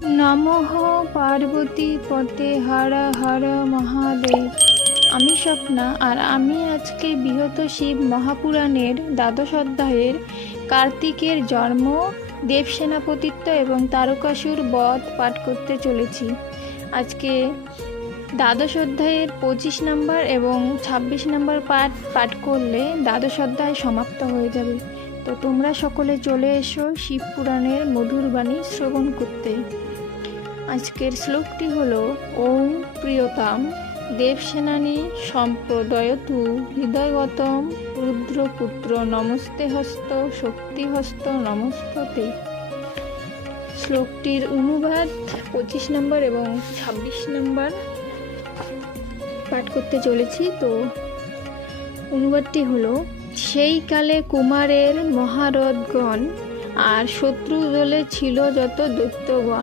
নমঃ পার্বতী পতে হর হর মহাদেব। আমি স্বপ্না, আর আমি আজকে বৃহৎ শিব মহাপুরাণের দ্বাদশ অধ্যায়ের কার্তিকের জন্ম, দেবসেনাপতিত্ব এবং তারকাসুর বধ পাঠ করতে চলেছি। আজকে দ্বাদশ অধ্যায়ের 25 নম্বর এবং 26 নম্বর পাঠ করলে দ্বাদশ অধ্যায় সমাপ্ত হয়ে যাবে। তো তোমরা সকলে চলে এসো শিব পুরাণের মধুর বাণী শ্রবণ করতে। আজকের শ্লোকটি হলো ওম প্রিয়তাম দেবসেনানী সম্প্রদয়তু হৃদয়গতম রুদ্রপুত্র নমস্তে হস্ত শক্তিহস্ত নমস্ততে। শ্লোকটির অনুবাদ 25 নম্বর এবং 26 নম্বর পাঠ করতে চলেছি। তো অনুবাদটি হলো, সেই কালে কুমারের মহারথগণ আর শত্রু দলে ছিল যত দৈত্যগণ